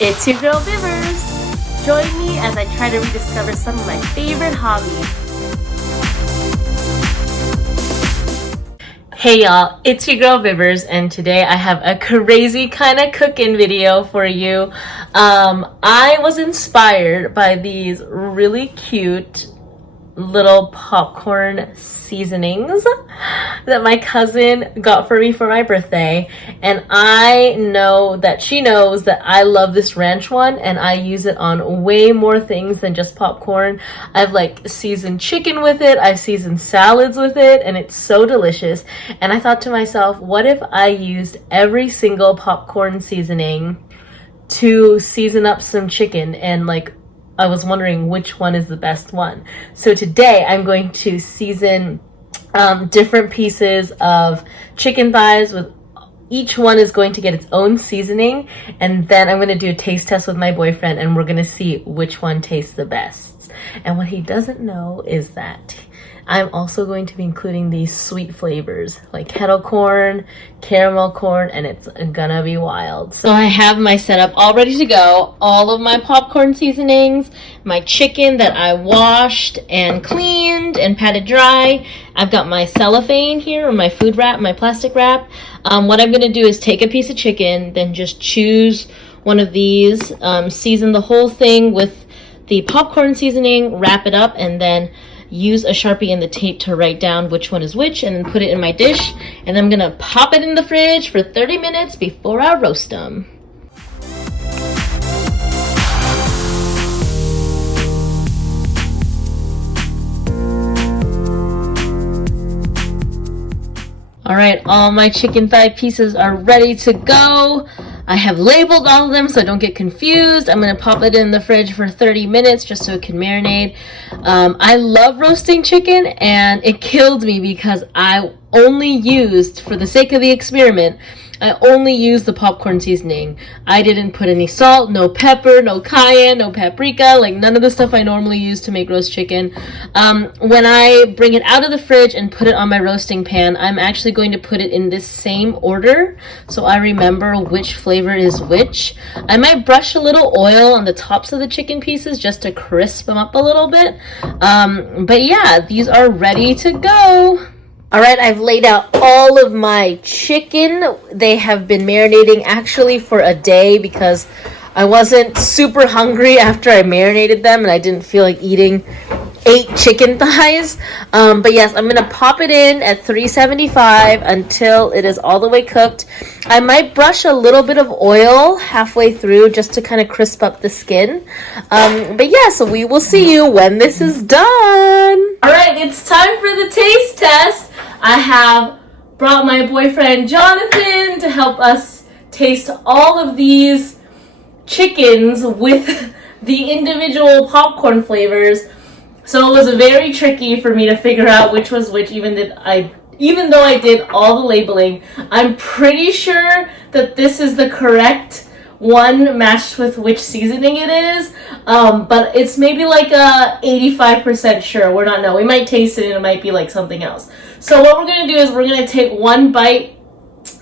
It's your girl Vivers. Join me as I try to rediscover some of my favorite hobbies. Hey y'all, it's your girl Vivers, and today I have a crazy kind of cooking video for you. I was inspired by these really cute little popcorn seasonings that my cousin got for me for my birthday, and I know that she knows that I love this ranch one, and I use it on way more things than just popcorn. I've like seasoned chicken with it, I've seasoned salads with it, and it's so delicious. And I thought to myself, what if I used every single popcorn seasoning to season up some chicken? And like, I was wondering which one is the best one. So today I'm going to season different pieces of chicken thighs with each one is going to get its own seasoning, and then I'm going to do a taste test with my boyfriend, and we're going to see which one tastes the best. And what he doesn't know is that I'm also going to be including these sweet flavors like kettle corn, caramel corn, and it's gonna be wild. So I have my setup all ready to go. All of my popcorn seasonings, my chicken that I washed and cleaned and patted dry. I've got my cellophane here, or my food wrap, my plastic wrap. What I'm gonna do is take a piece of chicken, then just choose one of these, season the whole thing with the popcorn seasoning, wrap it up, and then use a Sharpie and the tape to write down which one is which, and then put it in my dish. And I'm gonna pop it in the fridge for 30 minutes before I roast them. All right, all my chicken thigh pieces are ready to go. I have labeled all of them so I don't get confused. I'm gonna pop it in the fridge for 30 minutes just so it can marinate. I love roasting chicken, and it killed me because I only used, for the sake of the experiment, I only used the popcorn seasoning. I didn't put any salt, no pepper, no cayenne, no paprika, like none of the stuff I normally use to make roast chicken. When I bring it out of the fridge and put it on my roasting pan, I'm actually going to put it in this same order so I remember which flavor is which. I might brush a little oil on the tops of the chicken pieces just to crisp them up a little bit. But yeah, these are ready to go. All right, I've laid out all of my chicken. They have been marinating actually for a day because I wasn't super hungry after I marinated them, and I didn't feel like eating 8 chicken thighs. But yes, I'm gonna pop it in at 375 until it is all the way cooked. I might brush a little bit of oil halfway through just to kind of crisp up the skin. But yeah, so we will see you when this is done. All right, it's time for the taste test. I have brought my boyfriend Jonathan to help us taste all of these chickens with the individual popcorn flavors. So it was very tricky for me to figure out which was which, even though I did all the labeling. I'm pretty sure that this is the correct one matched with which seasoning it is, but it's maybe like a 85% sure. We're not know. We might taste it and it might be like something else. So what we're gonna do is we're gonna take one bite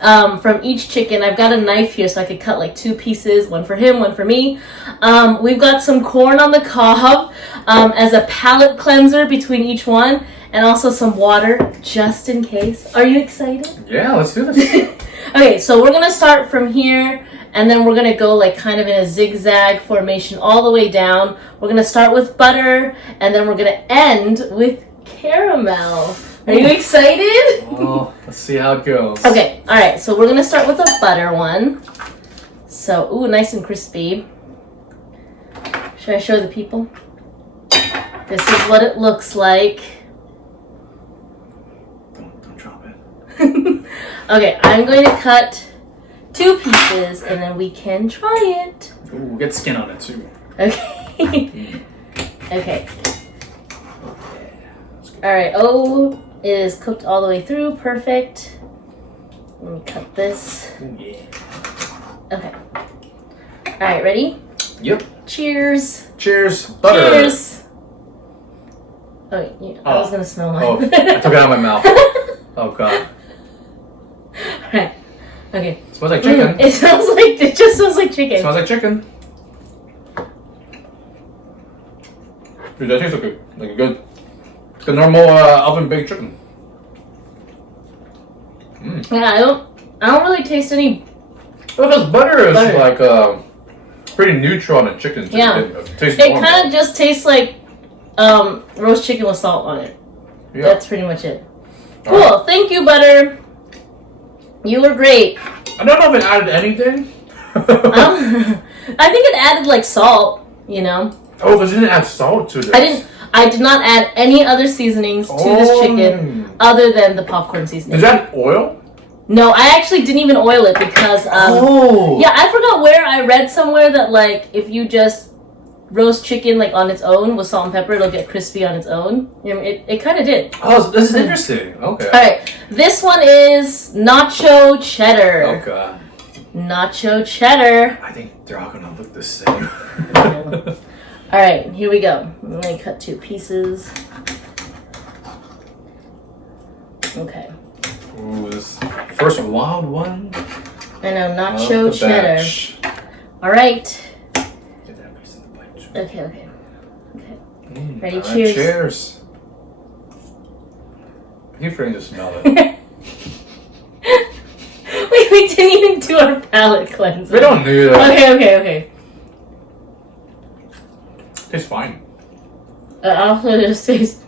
from each chicken. I've got a knife here so I could cut like 2 pieces, one for him, one for me. We've got some corn on the cob as a palate cleanser between each one, and also some water just in case. Are you excited? Yeah, let's do this. Okay, so we're gonna start from here, and then we're gonna go like kind of in a zigzag formation all the way down. We're gonna start with butter, and then we're gonna end with caramel. Are you excited? Well, let's see how it goes. Okay, all right, so we're gonna start with the butter one. So, ooh, nice and crispy. Should I show the people? This is what it looks like. Don't drop it. Okay, I'm going to cut 2 pieces, and then we can try it. Ooh, get skin on it too. Okay. Okay. All right. Oh, it is cooked all the way through. Perfect. Let me cut this. Ooh, yeah. Okay. All right. Ready? Yep. Cheers. Cheers. Butter. Cheers. Oh, yeah, I was gonna smell mine. Oh, I took it out of my mouth. Oh god. All right. Okay. Smells like chicken. It just smells like chicken. Smells like chicken. Dude, that tastes like a good, normal oven baked chicken. Yeah, I don't really taste any. Well, because butter is like pretty neutral on a chicken. Yeah, it kind of just tastes like roast chicken with salt on it. Yeah. That's pretty much it. Cool. Right. Thank you, butter. You were great. I don't know if it added anything. I think it added like salt. You know. Oh, but it didn't add salt to this. I did not add any other seasonings to this chicken other than the popcorn seasoning. Is that oil? No, I actually didn't even oil it because yeah, I forgot where I read somewhere that like if you just roast chicken like on its own with salt and pepper, it'll get crispy on its own. It kind of did. Oh, this is interesting. Okay. All right, this one is nacho cheddar. Oh god. Nacho cheddar. I think they're all gonna look the same. All right, here we go. I'm gonna cut 2 pieces. Okay. Ooh, this first wild one. I know, nacho cheddar. Batch. All right. Get that piece in the plate too. Okay. Ready? Cheers. Right, cheers. You're afraid to smell it. we didn't even do our palate cleanse. We don't need that. Okay. Tastes fine. Also just tastes.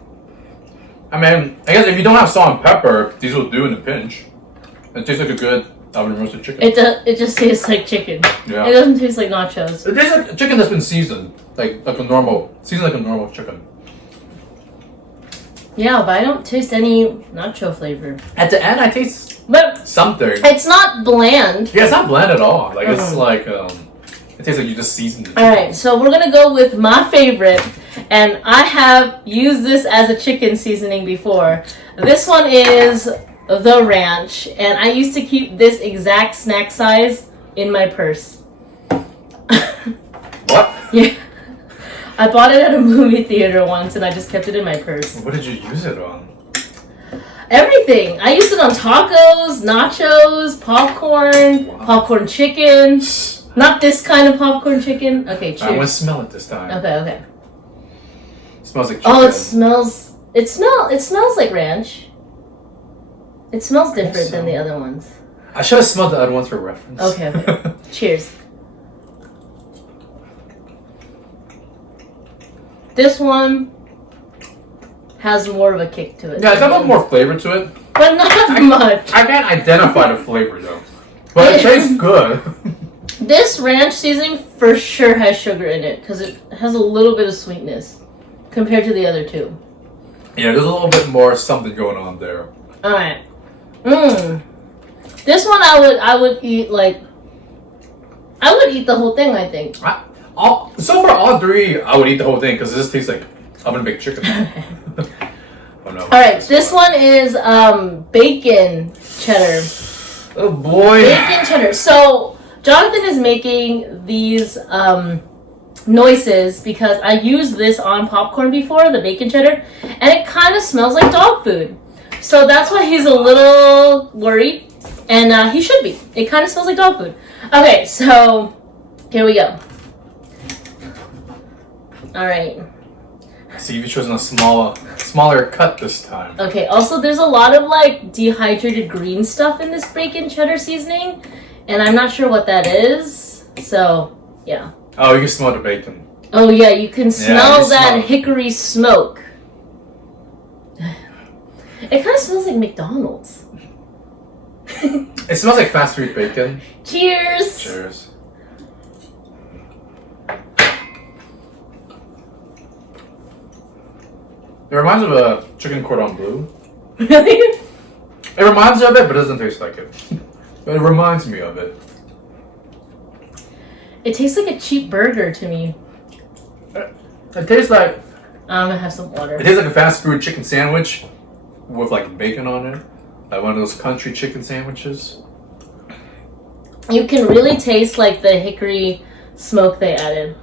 I mean, I guess if you don't have salt and pepper, these will do in a pinch. It tastes like a good oven roasted chicken. It just tastes like chicken. Yeah. It doesn't taste like nachos. It tastes like a chicken that's been seasoned, like a normal chicken. Yeah, but I don't taste any nacho flavor. At the end, I taste something. It's not bland. Yeah, it's not bland at all. Like it's like it tastes like you just seasoned it. All right, so we're gonna go with my favorite, and I have used this as a chicken seasoning before. This one is the ranch, and I used to keep this exact snack size in my purse. What? Yeah. I bought it at a movie theater once, and I just kept it in my purse. What did you use it on? Everything. I used it on tacos, nachos, popcorn, popcorn chicken. Not this kind of popcorn chicken. Okay, cheers. I want to smell it this time. Okay. It smells like chicken. Oh, it smells like ranch. It smells different than the other ones. I should have smelled the other ones for reference. Okay. Cheers. This one has more of a kick to it. Yeah, it's got a little more flavor to it. But not much. I can't identify the flavor though. But it tastes good. This ranch seasoning for sure has sugar in it because it has a little bit of sweetness compared to the other two. Yeah, there's a little bit more something going on there. Alright. This one I would eat I would eat the whole thing, I think. So for all three, I would eat the whole thing because this tastes like oven baked chicken. Oh no. Alright, this one is bacon cheddar. Oh boy. Bacon cheddar. So Jonathan is making these noises because I used this on popcorn before, the bacon cheddar, and it kind of smells like dog food. So that's why he's a little worried, and he should be. It kind of smells like dog food. Okay, so here we go. All right. I see you've chosen a smaller cut this time. Okay, also there's a lot of like dehydrated green stuff in this bacon cheddar seasoning, and I'm not sure what that is. So, yeah. Oh, you can smell the bacon. Oh yeah, you can smell that hickory smoke. It kind of smells like McDonald's. It smells like fast food bacon. Cheers! Cheers. It reminds of a chicken cordon bleu. Really? It reminds me of it, but it doesn't taste like it. But it reminds me of it. It tastes like a cheap burger to me. It tastes like... I'm gonna have some water. It tastes like a fast food chicken sandwich with like bacon on it. Like one of those country chicken sandwiches. You can really taste like the hickory smoke they added.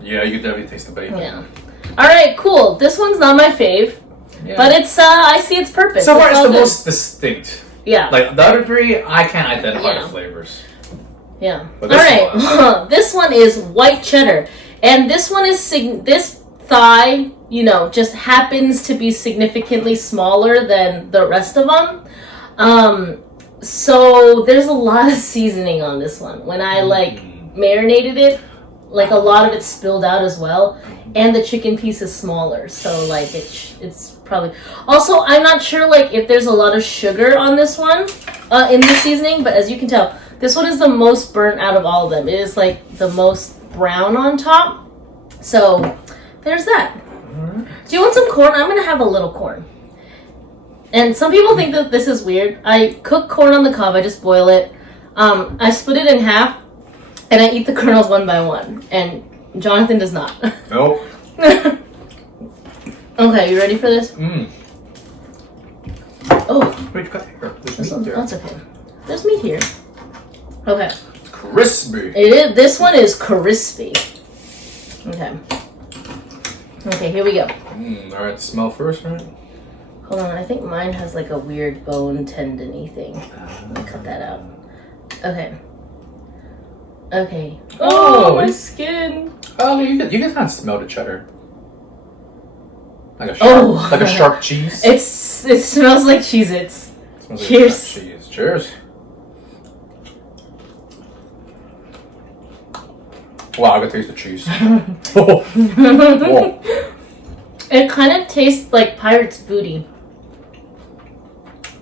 Yeah, you can definitely taste the bacon. Yeah. Alright, cool. This one's not my fave. Yeah. But it's, I see its purpose. So far, it's the most distinct. Yeah. Like, the other three, I can't identify the flavors. Yeah. Alright, this one is white cheddar. And this one is, this thigh, you know, just happens to be significantly smaller than the rest of them. So there's a lot of seasoning on this one. When I marinated it, like a lot of it spilled out as well, and the chicken piece is smaller, so like it's probably. Also, I'm not sure like if there's a lot of sugar on this one in the seasoning, but as you can tell, this one is the most burnt out of all of them. It is like the most brown on top. So there's that. Do you want some corn? I'm gonna have a little corn. And some people think that this is weird. I cook corn on the cob. I just boil it. I split it in half, and I eat the kernels one by one. And Jonathan does not. Nope. Okay, you ready for this? Oh. Wait, cut here. There's meat there. That's okay. There's meat here. Okay. Crispy. It is. This one is crispy. Okay. Okay, here we go. All right, smell first, right? Hold on, I think mine has like a weird bone tendon-y thing. Let me cut that out. Okay. Okay. Oh, my skin. Oh, you can kind of smell the cheddar. Like a sharp, like a sharp cheese. It smells like Cheez-Its. Cheers. Like cheese. Cheers. Wow, I can taste the cheese. Whoa. It kind of tastes like pirate's booty.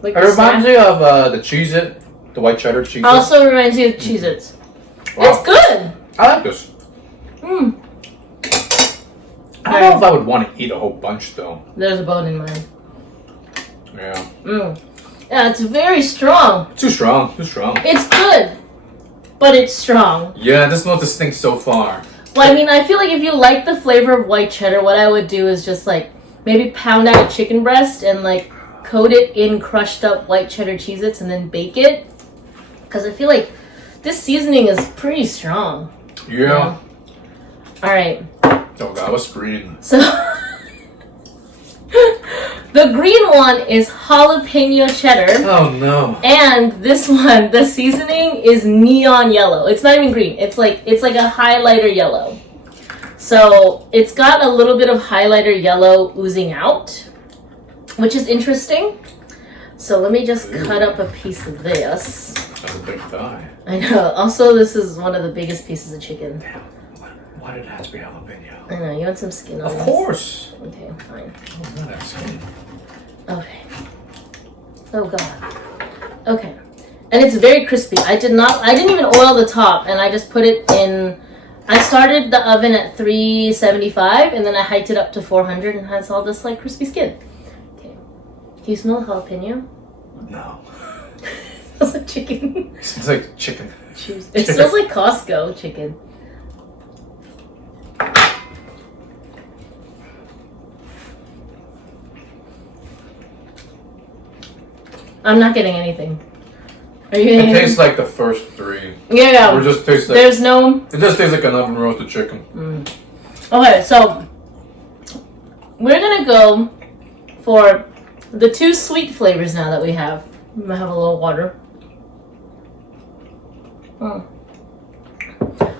Like it reminds me of the Cheez-It, the white cheddar Cheez-It. Also reminds you of Cheez-Its. Wow. It's good. I like this. I don't know if I would want to eat a whole bunch though. There's a bone in mine. Yeah. Yeah, it's very strong. Too strong. Too strong. It's good, but it's strong. Yeah, this is not distinct so far. Well, I mean, I feel like if you like the flavor of white cheddar, what I would do is just like maybe pound out a chicken breast and like coat it in crushed up white cheddar Cheez-Its and then bake it. Because I feel like this seasoning is pretty strong. Yeah. All right. Oh god, what's green? So the green one is jalapeno cheddar. Oh no. And this one, the seasoning is neon yellow. It's not even green. It's like a highlighter yellow. So it's got a little bit of highlighter yellow oozing out, which is interesting. So let me just cut up a piece of this. That's a big thigh. I know. Also, this is one of the biggest pieces of chicken. Damn. Why did it have to be jalapeno? I know. You want some skin on Of this? course. Okay, fine. Oh, not that skin. Okay. Oh god. Okay. And it's very crispy. I didn't even oil the top, and I just put it in. I started the oven at 375, and then I hiked it up to 400, and has all this like crispy skin. Okay. Can you smell the jalapeno? No. It smells like chicken. It smells like chicken. Cheers. It smells like Costco chicken. I'm not getting anything. Are you getting It anything? tastes like the first three. Yeah. Or just tastes like, There's no... it just tastes like an oven roasted chicken. Okay, so we're gonna go for the two sweet flavors now that we have. I'm gonna have a little water.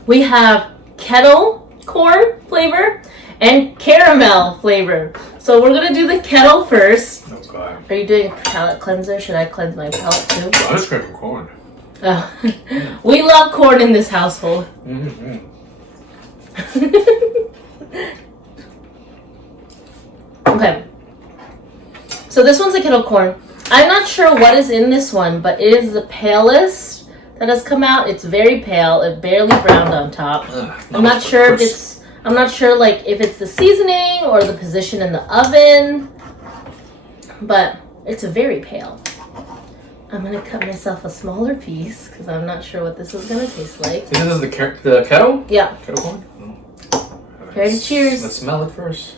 We have kettle corn flavor and caramel flavor. So we're gonna do the kettle first. Oh god. Are you doing a palate cleanser? Should I cleanse my palate too? I'm just grateful corn. Oh. We love corn in this household. Okay. So this one's a kettle corn. I'm not sure what is in this one, but it is the palest that has come out. It's very pale. It barely browned on top. I'm not sure if it's... I'm not sure like if it's the seasoning or the position in the oven, but it's very pale. I'm gonna cut myself a smaller piece because I'm not sure what this is gonna taste like. This is the kettle? Yeah. Kettle corn? Ready? Cheers. Let's smell it first.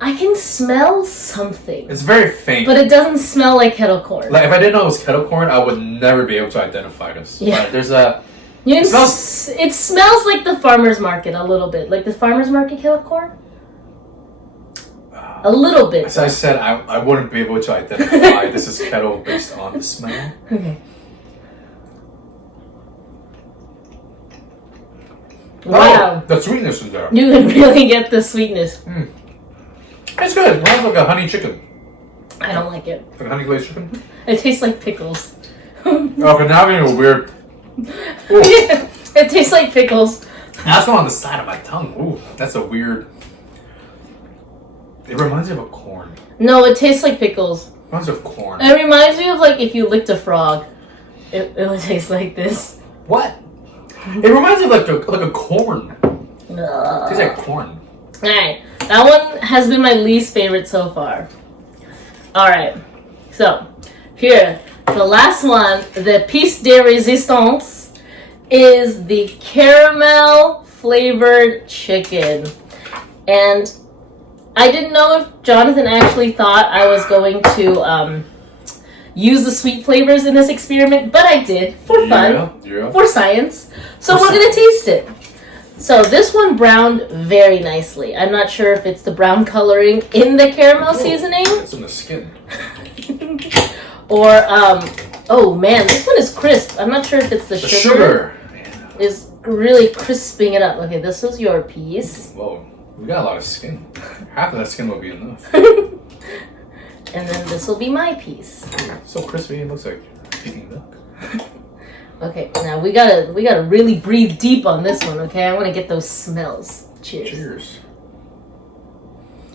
I can smell something. It's very faint. But it doesn't smell like kettle corn. Like if I didn't know it was kettle corn, I would never be able to identify this. Yeah. But there's a... It smells like the farmer's market a little bit. Like the farmer's market kettle corn? A little bit. As I said, I wouldn't be able to identify this is kettle based on the smell. Okay. Wow. the sweetness is there. You can really get the sweetness. It's good. It has like a honey chicken. I don't like it. Like a honey glazed chicken. It tastes like pickles. Okay, now I'm getting a weird. It tastes like pickles. That's going on the side of my tongue. Ooh, that's a weird. It reminds me of a corn. No, it tastes like pickles. It reminds me of corn. It reminds me of like if you licked a frog. It would taste like this. What? It reminds me of like a corn. It tastes like corn. Alright, that one has been my least favorite so far. Alright, so here, the last one, the piece de resistance, is the caramel flavored chicken. And I didn't know if Jonathan actually thought I was going to use the sweet flavors in this experiment, but I did, for fun, for science. So we're going to taste it. So this one browned very nicely. I'm not sure if it's the brown coloring in the caramel seasoning. It's in the skin. Or, oh man, this one is crisp. I'm not sure if it's the sugar. Is really crisping it up. Okay, this is your piece. Whoa, we got a lot of skin. Half of that skin will be enough. And then this will be my piece. So crispy, it looks like Peking duck. Okay, now we gotta really breathe deep on this one, okay? I wanna get those smells. Cheers. Cheers.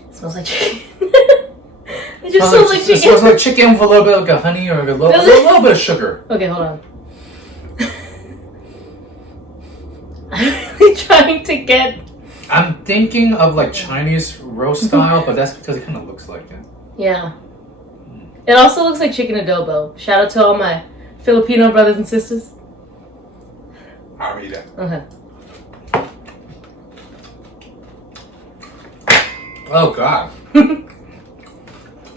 It smells like chicken. It just smells like chicken. It smells like chicken with a little bit of like honey or a little bit of sugar. Okay, hold on. I'm really trying to get... I'm thinking of like Chinese roast style, but that's because it kind of looks like it. Yeah. It also looks like chicken adobo. Shout out to all my Filipino brothers and sisters. I'll eat it. Okay. Oh God.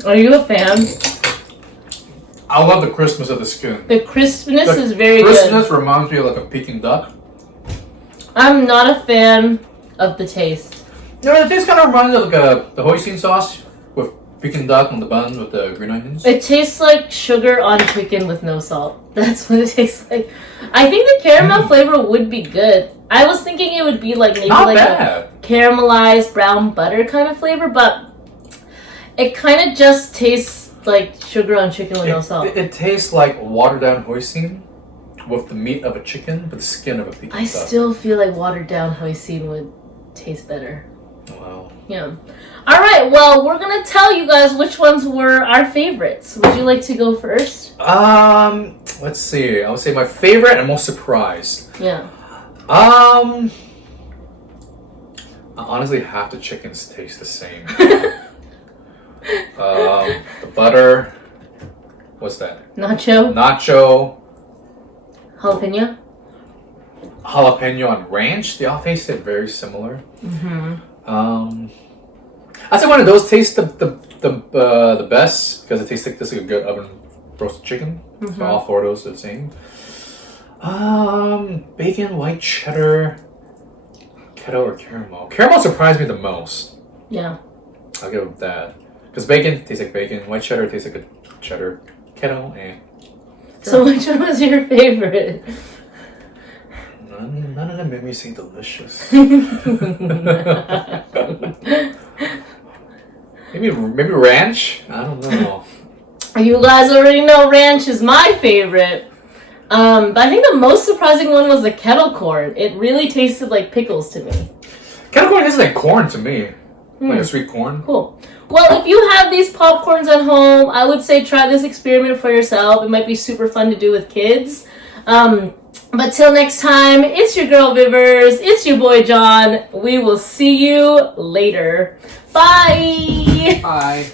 Are you a fan? I love the crispness of the skin. The crispness is very good. Crispness reminds me of like a Peking duck. I'm not a fan of the taste. No, the taste kind of reminds me of like the hoisin sauce with Peking duck on the bun with the green onions. It tastes like sugar on chicken with no salt. That's what it tastes like. I think the caramel flavor would be good. I was thinking it would be like maybe Not like bad. a caramelized brown butter kind of flavor, but it kind of just tastes like sugar on chicken with no salt. It tastes like watered down hoisin with the meat of a chicken, but the skin of a Peking duck. I still feel like watered down hoisin would taste better. Wow. Yeah. All right. Well, we're gonna tell you guys which ones were our favorites. Would you like to go first? Let's see. I would say my favorite and most surprised. Yeah. I honestly, half the chickens taste the same. The butter. What's that? Nacho. Jalapeno. Jalapeno and ranch. They all tasted very similar. I'd say one of those tastes the best because it tastes like this like a good oven roasted chicken. So all four of those are the same. Bacon, white cheddar, kettle or caramel. Caramel surprised me the most. Yeah. I'll give it that. Because bacon tastes like bacon, white cheddar tastes like a cheddar, kettle, and... So which one was your favorite? None of them made me say delicious. Maybe ranch? I don't know. You guys already know ranch is my favorite. But I think the most surprising one was the kettle corn. It really tasted like pickles to me. Kettle corn tastes like corn to me. Like a sweet corn. Cool. Well, if you have these popcorns at home, I would say try this experiment for yourself. It might be super fun to do with kids. But till next time, it's your girl Vivers. It's your boy John. We will see you later. Bye. Bye.